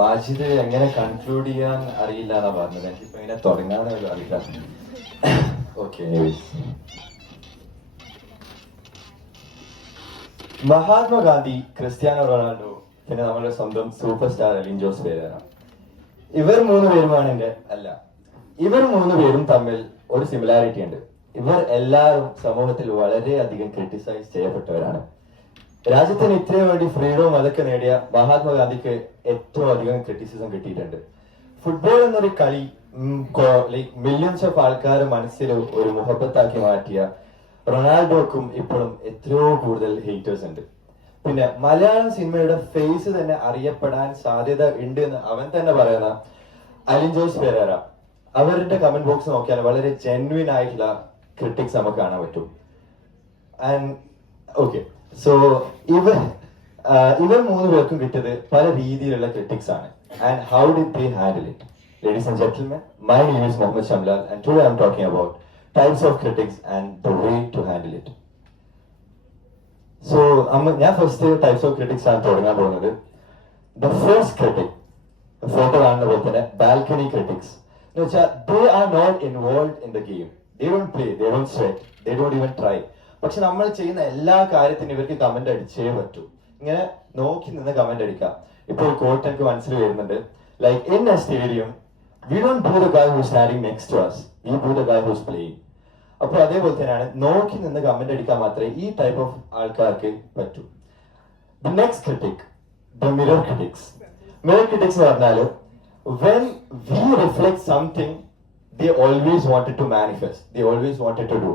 മാജിദ് എങ്ങനെ കൺക്ലൂഡ് ചെയ്യാൻ അറിയില്ല എന്നാ പറഞ്ഞത്. എനിക്കിപ്പോ ഇങ്ങനെ തുടങ്ങാതെ അറിയില്ല. ഓക്കെ, മഹാത്മാഗാന്ധി, ക്രിസ്ത്യാനോ റൊണാൾഡോ, പിന്നെ നമ്മുടെ സ്വന്തം സൂപ്പർ സ്റ്റാർ അലിൻ ജോസ് പെരേര, ഇവർ മൂന്ന് പേരുമാണ് ഇവർ മൂന്ന് പേരും തമ്മിൽ ഒരു സിമിലാരിറ്റി ഉണ്ട്. ഇവർ എല്ലാവരും സമൂഹത്തിൽ വളരെയധികം ക്രിട്ടിസൈസ് ചെയ്യപ്പെട്ടവരാണ്. രാജ്യത്തിന് ഇത്രയും വേണ്ടി ഫ്രീഡവും അതൊക്കെ നേടിയ മഹാത്മാഗാന്ധിക്ക് ഏറ്റവും അധികം ക്രിറ്റിസിസം കിട്ടിയിട്ടുണ്ട്. ഫുട്ബോൾ എന്നൊരു കളി ലൈക്ക് മില്യൺസ് ഓഫ് ആൾക്കാരെ മനസ്സിൽ ഒരു മുഹബത്താക്കി മാറ്റിയ റൊണാൾഡോക്കും ഇപ്പോഴും എത്രയോ കൂടുതൽ ഹേറ്റേഴ്സ് ഉണ്ട്. പിന്നെ മലയാളം സിനിമയുടെ ഫേസ് തന്നെ അറിയപ്പെടാൻ സാധ്യത ഉണ്ട് എന്ന് അവൻ തന്നെ പറയുന്ന അലിൻ ജോസ് പെരേര, അവരുടെ കമന്റ് ബോക്സ് നോക്കിയാൽ വളരെ ജെന്വിൻ ആയിട്ടുള്ള ക്രിട്ടിക്സ് നമുക്ക് കാണാൻ പറ്റും. ആൻഡ് ഓക്കെ, സോ ഇവർ മൂന്ന് പേർക്കും കിട്ടിയത് പല രീതിയിലുള്ള ക്രിട്ടിക്സ് ആണ്. And how did they handle it? Ladies and gentlemen, my name is Mohammed Shamlal and today I'm talking about types of critics and the way to handle it. So ഞാൻ first types of critics ആണ് തുടങ്ങാൻ പോകുന്നത്. The first critic, photo കാണുന്ന പോലെ തന്നെ balcony critics എന്ന് വെച്ചാൽ they are not involved in the game, they don't play, they don't sweat, they don't even try. പക്ഷെ നമ്മൾ ചെയ്യുന്ന എല്ലാ കാര്യത്തിനും ഇവർക്ക് കമന്റ് അടിച്ചേ പറ്റൂ. ഇങ്ങനെ നോക്കി നിന്ന് കമന്റ് അടിക്കാം. ഇപ്പോൾ ഒരു കോട്ട് എനിക്ക് മനസ്സിൽ വരുന്നുണ്ട്, like in a stadium we don't boo the guy who standing next to us, we boo the guy who's playing. അപ്പൊ അതേപോലെ തന്നെയാണ് നോക്കി നിന്ന് കമന്റ് അടിക്കാൻ മാത്രമേ ഈ ടൈപ്പ് ഓഫ് ആൾക്കാർക്ക് പറ്റൂ. The next critic, the mirror critics. Mirror critics എന്ന് പറഞ്ഞാല് when we reflect something they always wanted to manifest, they always wanted to do.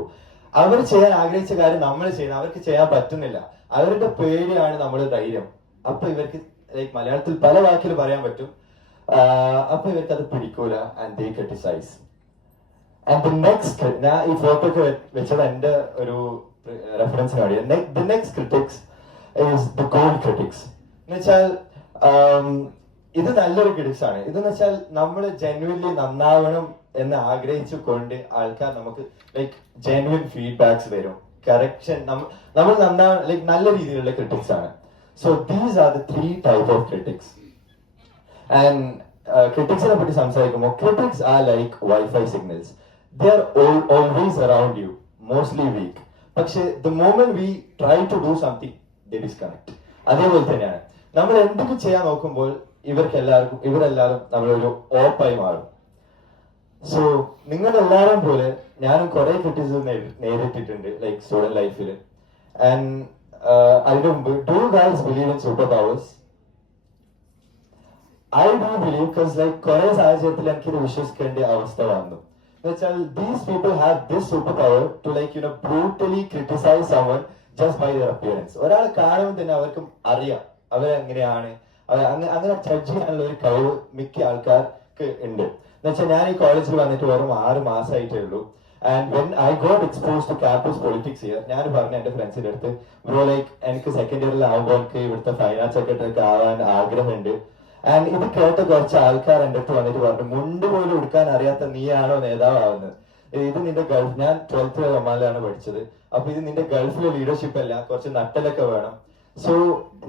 അവർ ചെയ്യാൻ ആഗ്രഹിച്ച കാര്യം നമ്മൾ ചെയ്യുന്ന അവർക്ക് ചെയ്യാൻ പറ്റുന്നില്ല. അവരുടെ പേടിയാണ് നമ്മുടെ ധൈര്യം. അപ്പൊ ഇവർക്ക് ലൈക്ക് മലയാളത്തിൽ പല വാക്കിൽ പറയാൻ പറ്റും. അപ്പൊ ഇവർക്ക് അത് പിടിക്കൂല and they criticize. And the next, ഞാൻ ഈ ഫോട്ടോ ഒക്കെ വെച്ചത് എന്റെ ഒരു റെഫറൻസിന് വേണ്ടി. The next critics is the gold critics. എന്ന് വെച്ചാൽ ഇത് നല്ലൊരു ക്രിട്ടിക്സ് ആണ്. ഇതെന്ന് വെച്ചാൽ നമ്മൾ ജെന്യുവൻലി നന്നാവണം എന്ന് ആഗ്രഹിച്ചു കൊണ്ട് ആൾക്കാർ നമുക്ക് ലൈക്ക് ജെന്യുവൻ ഫീഡ്ബാക്സ് തരും, കറക്ഷൻ, നമ്മൾ നന്നാവണം, ലൈക്ക് നല്ല രീതിയിലുള്ള ക്രിട്ടിക്സ് ആണ്. So these are the 3 type of critics. And ക്രിട്ടിക്സിനെ പറ്റി സംസാരിക്കുമ്പോൾ critics are like wifi signals. They are always around you, mostly weak. പക്ഷെ the moment we try to do something they disconnect. അതേപോലെ തന്നെയാണ് നമ്മൾ എന്തൊക്കെ ചെയ്യാൻ നോക്കുമ്പോൾ ഇവരെല്ലാവരും നമ്മളൊരു ഓപ്പായി മാറും. സോ നിങ്ങളെല്ലാവരും പോലെ ഞാനും കുറെ ക്രിറ്റിസിസം നേരിട്ടിട്ടുണ്ട് ലൈക്ക് സ്റ്റുഡന്റ് ലൈഫിൽ. ആൻഡ് അതിനു മുമ്പ് do guys believe in super powers? I do believe, because like കുറെ സാഹചര്യത്തിൽ എനിക്കിത് വിശ്വസിക്കേണ്ട അവസ്ഥ വന്നു. എന്ന് വെച്ചാൽ these people have this super power to like brutally criticize someone just by their appearance. ഒരാൾ കാണുമ്പോൾ തന്നെ അവർക്കും അറിയാം അവരെങ്ങനെയാണ്, അങ്ങനെ ജഡ്ജ് ചെയ്യാനുള്ള ഒരു കഴിവ് മിക്ക ആൾക്കാർക്ക് ഉണ്ട്. എന്നുവെച്ചാൽ ഞാൻ ഈ കോളേജിൽ വന്നിട്ട് വെറും 6 മാസമായിട്ടേ ഉള്ളൂ. And when I got expose to campus politics here, ഞാൻ പറഞ്ഞു എന്റെ ഫ്രണ്ട്സിന്റെ അടുത്ത്, ബ്രോ ലൈക്ക് എനിക്ക് സെക്കൻഡ് ഇയറിൽ ആകുമ്പോൾ എനിക്ക് ഇവിടുത്തെ ഫൈനാൻസ് സെക്രട്ടറി ഒക്കെ ആവാൻ ആഗ്രഹമുണ്ട്. ആൻഡ് ഇത് കേട്ട കുറച്ച് ആൾക്കാർ എന്റെ അടുത്ത് വന്നിട്ട് പറഞ്ഞു, മുണ്ട് പോലും എടുക്കാൻ അറിയാത്ത നീയാണോ നേതാവാകുന്നത്? ഇത് നിന്റെ ഗൾഫ്, ഞാൻ 12th വരെ ഒമാനിലാണ് പഠിച്ചത്, അപ്പൊ ഇത് നിന്റെ ഗൾഫിലെ ലീഡർഷിപ്പ് അല്ല, കുറച്ച് നട്ടലൊക്കെ വേണം. സോ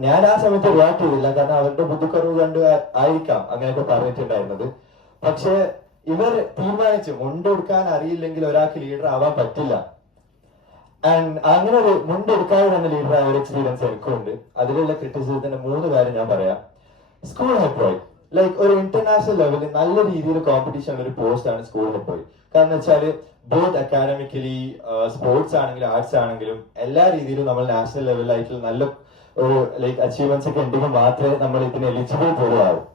ഞാൻ ആ സമയത്ത് റിയാക്ട് ചെയ്തില്ല, കാരണം അവരുടെ ബുദ്ധിക്കുറവ് കണ്ട് ആയിരിക്കാം അങ്ങനെയൊക്കെ പറഞ്ഞിട്ടുണ്ടായിരുന്നത്. പക്ഷെ ഇവർ തീരുമാനിച്ചു മുണ്ടെടുക്കാൻ അറിയില്ലെങ്കിൽ ഒരാൾക്ക് ലീഡർ ആവാൻ പറ്റില്ല. ആൻഡ് അങ്ങനെ ഒരു മുണ്ടെടുക്കാതെ തന്നെ ലീഡർ ആയ ഒരു എക്സ്പീരിയൻസ് എനിക്കുണ്ട്. അതിലുള്ള ക്രിറ്റിസിസത്തിന്റെ 3 കാര്യം ഞാൻ പറയാം. സ്കൂൾ ഹെഡ് ബോയ്, ലൈക്ക് ഒരു ഇന്റർനാഷണൽ ലെവലിൽ നല്ല രീതിയിൽ കോമ്പറ്റീഷൻ ഉള്ള ഒരു പോസ്റ്റ് ആണ് സ്കൂൾ ഹെഡ് ബോയ്. കാരണം വെച്ചാല് ബോത്ത് അക്കാഡമിക്കലി, സ്പോർട്സ് ആണെങ്കിലും ആർട്സ് ആണെങ്കിലും എല്ലാ രീതിയിലും നമ്മൾ നാഷണൽ ലെവലിലായിട്ടുള്ള നല്ല ഒരു ലൈക്ക് അച്ചീവ്മെന്റ്സ് ഒക്കെ ഉണ്ടെങ്കിൽ മാത്രമേ നമ്മൾ ഇതിന് എലിജിബിൾ പോലും ആവും.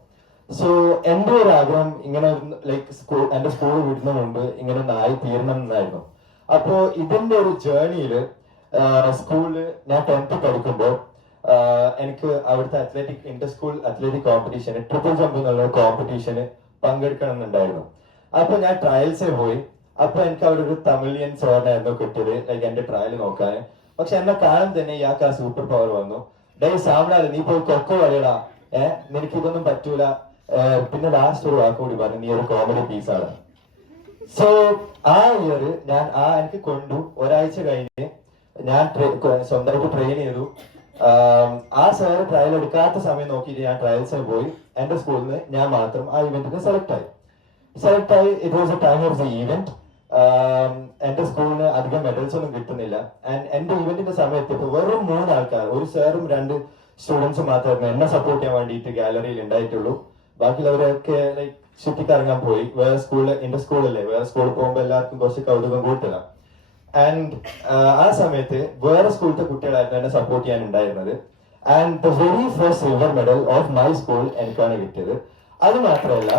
സോ എന്റെ ഒരു ആഗ്രഹം ഇങ്ങനെ ലൈക്ക് എന്റെ സ്കൂൾ വിടുന്ന മുമ്പ് ഇങ്ങനെ ഒന്ന് ആയി തീരണം എന്നായിരുന്നു. അപ്പോ ഇതിന്റെ ഒരു ജേർണിയില് സ്കൂളില് ഞാൻ 10th പഠിക്കുമ്പോൾ എനിക്ക് അവിടുത്തെ അത്ലറ്റിക് ഇന്റർ സ്കൂൾ അത്ലറ്റിക് കോമ്പറ്റീഷന് ട്രിപ്പിൾ ജമ്പ് എന്നുള്ള കോമ്പറ്റീഷന് പങ്കെടുക്കണം എന്നുണ്ടായിരുന്നു. അപ്പൊ ഞാൻ ട്രയൽസിന് പോയി. അപ്പൊ എനിക്ക് അവിടെ ഒരു തമിഴിയൻ സാറിനായിരുന്നു കിട്ടിയത് ലൈക്ക് എന്റെ ട്രയൽ നോക്കാൻ. പക്ഷെ എന്നെ കാണും തന്നെ ഇയാൾക്ക് ആ സൂപ്പർ പവർ വന്നു. ഡേ സാമ്രാജ് നീ പോയി കൊക്കോ കളിയടാ, നിനക്ക് ഇതൊന്നും പറ്റൂല. പിന്നെ ലാസ്റ്റ് ഒരു വാക്കുകൂടി പറഞ്ഞു, നീ ഒരു കോമഡി പീസാണ്. സോ ആ ഇയർ ഞാൻ എനിക്ക് കൊണ്ടു. ഒരാഴ്ച കഴിഞ്ഞ് ഞാൻ സ്വന്തമായിട്ട് ട്രെയിൻ ചെയ്തു. ആ സാർ ട്രയൽ എടുക്കാത്ത സമയം നോക്കിയിട്ട് ഞാൻ ട്രയൽസിന് പോയി. എന്റെ സ്കൂളിൽ നിന്ന് ഞാൻ മാത്രം ആ ഇവന്റിന് സെലക്ട് ആയി. It was A time of the event. എന്റെ സ്കൂളിന് അധികം മെഡൽസ് ഒന്നും കിട്ടുന്നില്ല. ആൻഡ് എന്റെ ഇവന്റിന്റെ സമയത്ത് ഇപ്പൊ വെറും 3 ആൾക്കാർ, ഒരു സാറും 2 സ്റ്റുഡൻസും മാത്രമേ എന്നെ സപ്പോർട്ട് ചെയ്യാൻ വേണ്ടിയിട്ട് ഗാലറിയിൽ ഉണ്ടായിട്ടുള്ളൂ. ബാക്കിയുള്ളവരൊക്കെ ലൈക്ക് ചുറ്റിക്കറങ്ങാൻ പോയി. വേറെ സ്കൂളിൽ, എന്റെ സ്കൂളല്ലേ, വേറെ സ്കൂളിൽ പോകുമ്പോൾ എല്ലാവർക്കും കുറച്ച് കൗതുകം കൂട്ടില്ല. ആൻഡ് ആ സമയത്ത് വേറെ സ്കൂളിലത്തെ കുട്ടികളായിരുന്നു എന്നെ സപ്പോർട്ട് ചെയ്യാൻ ഉണ്ടായിരുന്നത്. And the very first silver medal of my school എനിക്കാണ് കിട്ടിയത്. അത് മാത്രമല്ല,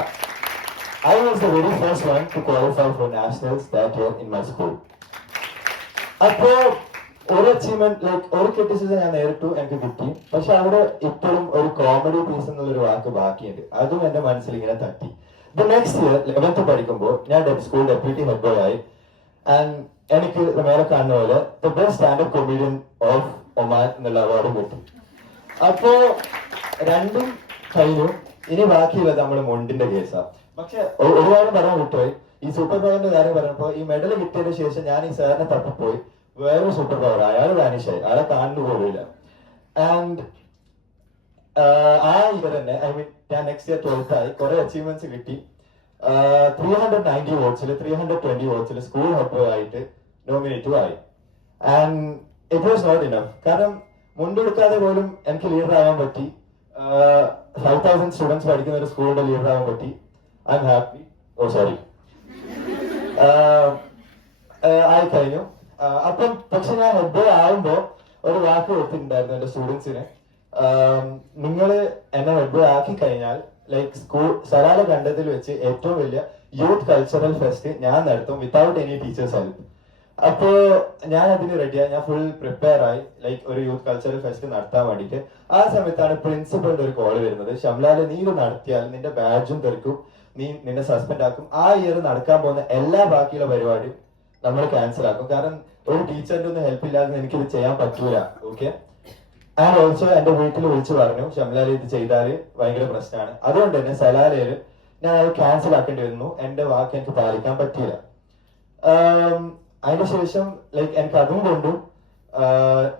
I was the very first one to qualify for nationals that year in my school. അപ്പോ ഒരു അച്ചീവ്മെന്റ് ലൈക്ക് ഒരു ക്രിറ്റിസിസം ഞാൻ നേരിട്ടു, എനിക്ക് കിട്ടി. പക്ഷെ അവിടെ ഇപ്പോഴും ഒരു കോമഡി പീസ് എന്നുള്ളൊരു വാക്ക് ബാക്കിയുണ്ട്. അതും എന്റെ മനസ്സിൽ ഇങ്ങനെ തട്ടി. ദ നെക്സ്റ്റ് ഇയർ 11th പഠിക്കുമ്പോൾ ഞാൻ സ്കൂൾ ഡെപ്യൂട്ടി ഹെഡ് ബോയ് ആയി. ആൻഡ് എനിക്ക് മേലെ കാണുന്ന പോലെ the best standup comedian of Oman എന്നുള്ള അവാർഡും കിട്ടി. അപ്പോ രണ്ടും കഴിഞ്ഞു. ഇനി ബാക്കിയുള്ളത് നമ്മുടെ മൊണ്ടിന്റെ കേസാണ്. പക്ഷെ ഒരുപാട് പറയാൻ വിട്ടുപോയി. ഈ സൂപ്പർ പവറിന്റെ കാര്യം പറഞ്ഞപ്പോ ഈ മെഡൽ കിട്ടിയതിനു ശേഷം ഞാൻ ഈ സാറിനെ തപ്പിപ്പോയി. വേറൊരു സൂപ്പർ പവർ, അയാൾ വാനിഷായി, അയാളെ കാണുന്നു പോലുമില്ല. ആൻഡ് ആ ഇയർ തന്നെ, ഐ മീൻ ഞാൻ നെക്സ്റ്റ് ഇയർ 12th ആയി. കുറെ അച്ചീവ്മെന്റ്സ് കിട്ടി. 390 വോട്ട്സിൽ 320 വോട്ട്സിൽ സ്കൂൾ ഹെഡ് ആയിട്ട് നോമിനേറ്റീവ് ആയി. And it was not enough. കാരണം മുണ്ടെടുക്കാതെ പോലും എനിക്ക് ലീഡർ ആവാൻ പറ്റി. 5000 സ്റ്റുഡൻസ് പഠിക്കുന്ന ഒരു സ്കൂളിന്റെ ലീഡർ ആവാൻ പറ്റി. I am happy. Oh sorry, ആയി കഴിഞ്ഞു. അപ്പം പക്ഷെ ഞാൻ ഹെഡ് ബോയ് ആവുമ്പോ ഒരു വാക്ക് കൊടുത്തിട്ടുണ്ടായിരുന്നു എന്റെ സ്റ്റുഡൻസിന്. നിങ്ങള് എന്നെ ഹെഡ് ബോയ് ആക്കി കഴിഞ്ഞാൽ ലൈക്ക് സ്കൂൾ സലാല കണ്ടതിൽ വെച്ച് ഏറ്റവും വലിയ യൂത്ത് കൾച്ചറൽ ഫെസ്റ്റ് ഞാൻ നടത്തും വിത്തൗട്ട് എനി ടീച്ചേഴ്സ് ഹെൽപ്പ്. അപ്പോ ഞാൻ അതിന് റെഡിയായി. ഞാൻ ഫുൾ പ്രിപ്പയർ ആയി ലൈക്ക് ഒരു യൂത്ത് കൾച്ചറൽ ഫെസ്റ്റ് നടത്താൻ വേണ്ടിയിട്ട്. ആ സമയത്താണ് പ്രിൻസിപ്പളിന്റെ ഒരു കോൾ വരുന്നത്. ഷംലാല്, നീ ഇത് നടത്തിയാൽ നിന്റെ ബാഡ്ജും തെറിക്കും, നിന്നെ സസ്പെൻഡ് ആക്കും. ആ ഇയർ നടക്കാൻ പോകുന്ന എല്ലാ ബാക്കിയുള്ള പരിപാടിയും നമ്മൾ ക്യാൻസൽ ആക്കും. കാരണം ഒരു ടീച്ചറിന്റെ ഒന്നും ഹെൽപ്പ് ഇല്ലാതെ എനിക്കിത് ചെയ്യാൻ പറ്റൂല. ഓക്കെ. ആൻഡ് ഓൾസോ എന്റെ വീട്ടിൽ വിളിച്ചു പറഞ്ഞു, ഷംലാല് ഇത് ചെയ്താല് ഭയങ്കര പ്രശ്നമാണ്. അതുകൊണ്ട് തന്നെ സലാലയില് ഞാൻ അത് ക്യാൻസൽ ആക്കേണ്ടി വന്നു. എന്റെ വാക്ക് എനിക്ക് പാലിക്കാൻ പറ്റിയില്ല. അതിനുശേഷം ലൈക്ക് എനിക്ക് അതും കൊണ്ടും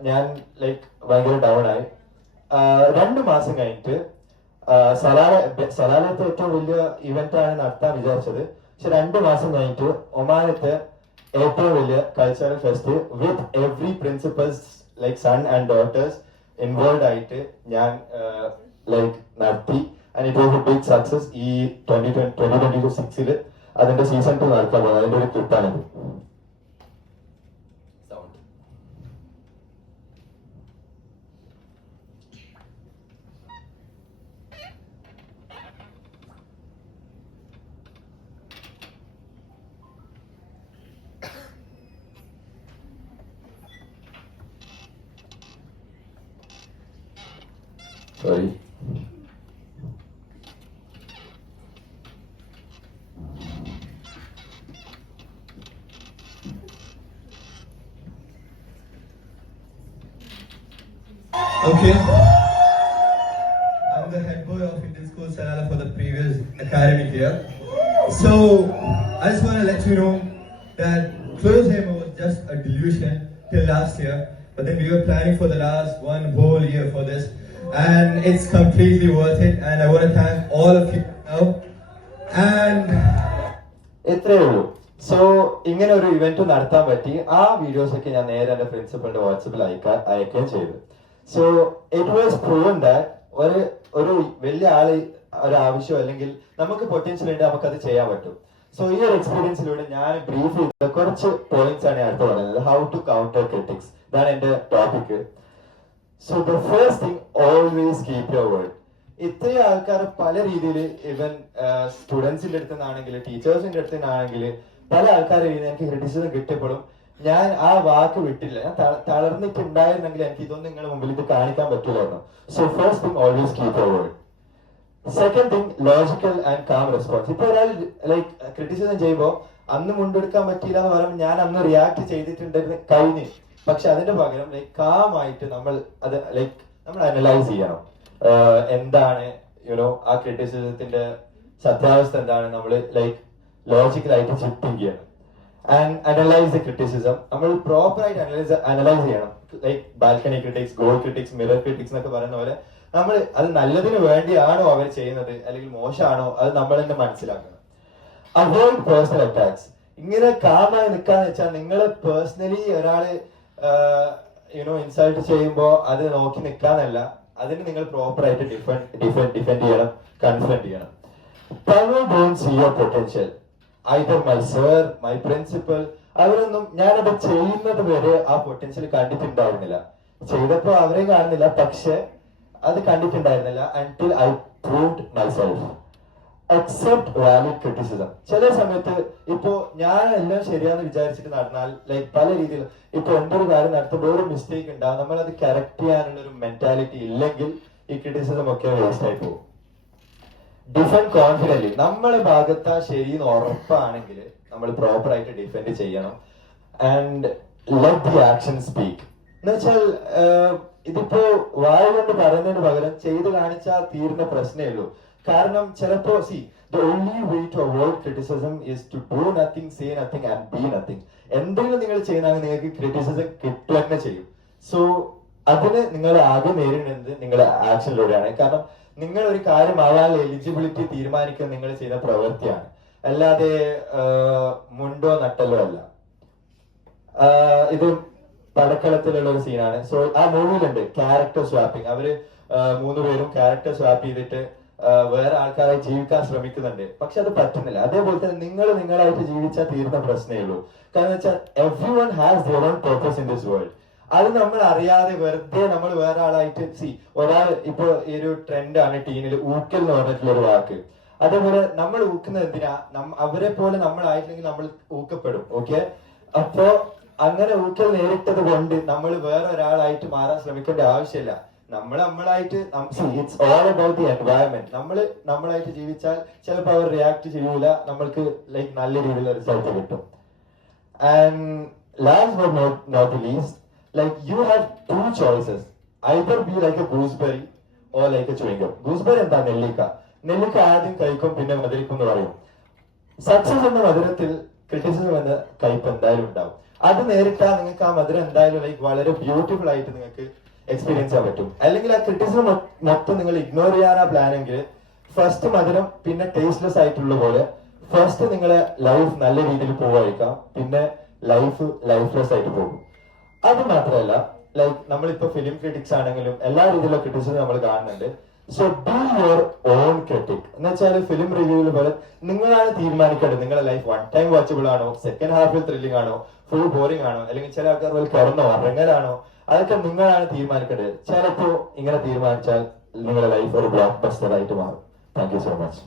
ഞാൻ ലൈക്ക് ഭയങ്കര ഡൗൺ ആയി. 2 മാസം കഴിഞ്ഞിട്ട് സലാലത്തെ ഏറ്റവും വലിയ ഇവന്റ് ആണ് നടത്താൻ വിചാരിച്ചത്. പക്ഷെ 2 മാസം കഴിഞ്ഞിട്ട് ഒമാനത്തെ ഏറ്റവും വലിയ cultural fest with every principals like son and daughters involve ആയിട്ട് ഞാൻ ലൈക്ക് നടത്തി. And it was a big success. ഈ 2026 അതിന്റെ സീസൺ 2 നടക്കാൻ പോകുന്നത്. അതിന്റെ ഒരു ക്ലിപ്പാണിത്. Sorry. Okay. I'm the head boy of Indian School Salala for the previous academic year. So I just want to let you know that Closeheimer was just a delusion till last year, but then we were planning for the last 1 whole year for this, and it's completely worth it. And I want to thank all of you now. And ഇത്രേ ഉള്ളൂ. So ഇങ്ങനെ ഒരു event നടത്താൻ പറ്റി. ആ videos ഒക്കെ ഞാൻ നേരെ എന്റെ പ്രിൻസിപ്പളിന്റെ വാട്സപ്പിൽ അയക്കുകയും ചെയ്തു. So it was proven that ഒരു വലിയ ആള് ഒരു ആവശ്യം അല്ലെങ്കിൽ നമുക്ക് പൊട്ടൻഷ്യൽ ഉണ്ട്, നമുക്ക് അത് ചെയ്യാൻ പറ്റും. സോ ഈ ഒരു എക്സ്പീരിയൻസിലൂടെ ഞാൻ ബ്രീഫ് ചെയ്ത കുറച്ച് പോയിന്റ്സ് ആണ് അടുത്ത് പറയുന്നത്. ഹൗ ടു കൗണ്ടർ ക്രിറ്റിക്സ്, ഇതാണ് എന്റെ topic. So the first thing, always keep your word. ഇത്രയും ആൾക്കാർ പല രീതിയിൽ, ഇവൻ സ്റ്റുഡൻസിന്റെ അടുത്ത് നിന്നാണെങ്കിൽ ടീച്ചേഴ്സിന്റെ അടുത്ത് നിന്നാണെങ്കിൽ പല ആൾക്കാരുടെ രീതിയിൽ എനിക്ക് ക്രിറ്റിസിസം കിട്ടിയപ്പോഴും ഞാൻ ആ വാക്ക് വിട്ടില്ല. ഞാൻ തളർന്നിട്ടുണ്ടായിരുന്നെങ്കിൽ എനിക്ക് ഇതൊന്നും നിങ്ങളുടെ മുമ്പിൽ ഇത് കാണിക്കാൻ പറ്റില്ലായിരുന്നു. So first thing, always keep your word. Second thing, logical and calm response. ഇപ്പൊ ഒരാൾ ലൈക്ക് ക്രിറ്റിസിസം ചെയ്യുമ്പോൾ അന്ന് മുണ്ടെടുക്കാൻ പറ്റിയില്ല എന്ന് പറയുമ്പോൾ ഞാൻ അന്ന് റിയാക്ട് ചെയ്തിട്ടുണ്ടെന്ന് കഴിഞ്ഞ്. പക്ഷെ അതിന്റെ പകരം ലൈക്ക് കാം ആയിട്ട് നമ്മൾ അത് ലൈക്ക് നമ്മൾ അനലൈസ് ചെയ്യണം. എന്താണ് യുനോ ആ ക്രിറ്റിസിസത്തിന്റെ സത്യാവസ്ഥ എന്താണ്, നമ്മൾ ലൈക്ക് ലോജിക്കലായിട്ട് തിങ്ക് ചെയ്യണം. And analyse the criticism. നമ്മൾ പ്രോപ്പർ ആയിട്ട് അനലൈസ് ചെയ്യണം. Like balcony critics, goal critics, mirror critics എന്നൊക്കെ പറയുന്ന പോലെ നമ്മൾ അത് നല്ലതിന് വേണ്ടിയാണോ അവർ ചെയ്യുന്നത് അല്ലെങ്കിൽ മോശമാണോ അത് നമ്മൾ തന്നെ മനസ്സിലാക്കണം. Avoid personal attacks. ഇങ്ങനെ കാമായി നിൽക്കാന്ന് വെച്ചാൽ നിങ്ങൾ പേഴ്സണലി ഒരാള് ഇൻസൾട്ട് ചെയ്യുമ്പോൾ അത് നോക്കി നിൽക്കാന്നല്ല, അതിന് നിങ്ങൾ പ്രോപ്പർ ആയിട്ട് ഡിഫെൻഡ് ചെയ്യണം, കൺഫ്രണ്ട് ചെയ്യണം. Power don't see your potential. Either my sir, my principal, അവരൊന്നും ഞാനത് ചെയ്യുന്നത് വരെ ആ പൊട്ടൻഷ്യൽ കണ്ടിട്ടുണ്ടായിരുന്നില്ല. ചെയ്തപ്പോ അവരെ കാണുന്നില്ല, പക്ഷെ അത് കണ്ടിട്ടുണ്ടായിരുന്നില്ല until I proved myself. Accept valid criticism. ചില സമയത്ത് ഇപ്പോ ഞാൻ എല്ലാം ശരിയാന്ന് വിചാരിച്ചിട്ട് നടന്നാൽ ലൈക്ക് പല രീതിയിൽ ഇപ്പൊ എന്തൊരു കാര്യം നടത്തുമ്പോൾ ഒരു മിസ്റ്റേക്ക് ഉണ്ടാവും, നമ്മൾ അത് കറക്റ്റ് ചെയ്യാനുള്ള ഒരു മെന്റാലിറ്റി ഇല്ലെങ്കിൽ ഈ ക്രിറ്റിസിസം ഒക്കെ വേസ്റ്റ് ആയി പോകും. Defend confidently. നമ്മളെ ഭാഗത്താ ശരിയെന്ന് ഉറപ്പാണെങ്കിൽ നമ്മൾ പ്രോപ്പർ ആയിട്ട് ഡിഫെൻഡ് ചെയ്യണം. And let the action speak. എന്ന് വെച്ചാൽ ഇതിപ്പോ വായ കൊണ്ട് പറയുന്നതിന് പകരം ചെയ്ത് കാണിച്ചാൽ തീരുന്ന പ്രശ്നമേ ഉള്ളൂ. കാരണം ചിലപ്പോ the only way to avoid criticism is to do nothing, say nothing and be nothing. എന്തെങ്കിലും നിങ്ങൾ ചെയ്യുന്ന നിങ്ങൾക്ക് ക്രിറ്റിസിസം കിട്ടുക തന്നെ ചെയ്യും. സോ അതിന് നിങ്ങൾ ആകെ നേരിടുന്നത് നിങ്ങളുടെ ആക്ഷനിലൂടെയാണ്. കാരണം നിങ്ങൾ ഒരു കാര്യം ആവാനുള്ള എലിജിബിലിറ്റി തീരുമാനിക്കുന്നത് നിങ്ങൾ ചെയ്യുന്ന പ്രവൃത്തിയാണ്, അല്ലാതെ മുണ്ടോ നട്ടല്ലോ അല്ല. ഇത് പടക്കളത്തിലുള്ള ഒരു സീനാണ്. സോ ആ മൂവിയിലുണ്ട് ക്യാരക്ടർ സ്വാപ്പിംഗ്. അവര് 3 പേരും ക്യാരക്ടർ സ്വാപ്പ് ചെയ്തിട്ട് വേറെ ആൾക്കാരായി ജീവിക്കാൻ ശ്രമിക്കുന്നുണ്ട്, പക്ഷെ അത് പറ്റുന്നില്ല. അതേപോലെ തന്നെ നിങ്ങൾ നിങ്ങളായിട്ട് ജീവിച്ചാൽ തീരുന്ന പ്രശ്നമേ ഉള്ളൂ. കാരണം വെച്ചാൽ every one has their own purpose in this world. അത് നമ്മൾ അറിയാതെ വെറുതെ നമ്മൾ വേറെ ആളായിട്ട് ഒരാൾ ഇപ്പൊ ഈ ഒരു ട്രെൻഡാണ് ടീനിൽ ഊക്കൽ എന്ന് പറഞ്ഞിട്ടുള്ള ഒരു വാക്ക്. അതേപോലെ നമ്മൾ ഊക്കുന്നത് എന്തിനാ, അവരെ പോലെ നമ്മളായിട്ടില്ലെങ്കിൽ നമ്മൾ ഊക്കപ്പെടും. ഓക്കെ, അപ്പോ അങ്ങനെ ഊക്കൽ നേരിട്ടത് കൊണ്ട് നമ്മൾ വേറെ ഒരാളായിട്ട് മാറാൻ ശ്രമിക്കേണ്ട ആവശ്യമില്ല. നമ്മളായിട്ട് it's all about the environment. നമ്മളായിട്ട് ജീവിച്ചാൽ ചിലപ്പോൾ അവർ റിയാക്ട് ചെയ്യൂല, നമ്മൾക്ക് ലൈക്ക് നല്ല രീതിയിലുള്ള റിസൾട്ട് കിട്ടും. And last but not least, like you have 2 choices, either be like a gooseberry or like a chewing gum. gooseberry എന്താ, നെല്ലിക്ക ആദ്യം കഴിക്കും പിന്നെ മധുരിക്കും എന്ന് പറയും. സക്സസ് എന്ന മധുരത്തിൽ ക്രിറ്റിസിസം എന്ന കയ്പ് എന്തായാലും ഉണ്ടാവും. അത് നേരിട്ടാൽ നിങ്ങൾക്ക് ആ മധുരം എന്തായാലും ലൈക്ക് വളരെ ബ്യൂട്ടിഫുൾ ആയിട്ട് നിങ്ങൾക്ക് എക്സ്പീരിയൻസ് ചെയ്യാൻ പറ്റും. അല്ലെങ്കിൽ ആ ക്രിറ്റിസിസം മൊത്തം നിങ്ങൾ ഇഗ്നോർ ചെയ്യാനാ പ്ലാൻ എങ്കിൽ ഫസ്റ്റ് മധുരം പിന്നെ ടേസ്റ്റ്ലെസ് ആയിട്ടുള്ള പോലെ ഫസ്റ്റ് നിങ്ങളെ ലൈഫ് നല്ല രീതിയിൽ പോവായിരിക്കാം, പിന്നെ ലൈഫ് ലൈഫ്ലെസ് ആയിട്ട് പോകും. അത് മാത്രമല്ല ലൈക്ക് നമ്മളിപ്പോ ഫിലിം ക്രിറ്റിക്സ് ആണെങ്കിലും എല്ലാ രീതിയിലുള്ള ക്രിറ്റിസിസം നമ്മൾ കാണുന്നുണ്ട്. So be your own critic. എന്ന് വെച്ചാൽ ഫിലിം റിവ്യൂവിൽ പോലെ നിങ്ങളാണ് തീരുമാനിക്കേണ്ടത് നിങ്ങളുടെ ലൈഫ് 1 ടൈം വാച്ചബിൾ ആണോ, സെക്കൻഡ് ഹാഫിൽ ത്രില്ലിംഗ് ആണോ, ഫുൾ ബോറിംഗ് ആണോ, അല്ലെങ്കിൽ ചില ആൾക്കാർ പോലെ കിടന്നോ ഇറങ്ങലാണോ, അതൊക്കെ നിങ്ങളാണ് തീരുമാനിക്കേണ്ടത്. ചിലപ്പോ ഇങ്ങനെ തീരുമാനിച്ചാൽ നിങ്ങളുടെ ലൈഫ് ഒരു ബ്ലോക്ക് ബസ്റ്റർ ആയിട്ട് മാറും. Thank you so much.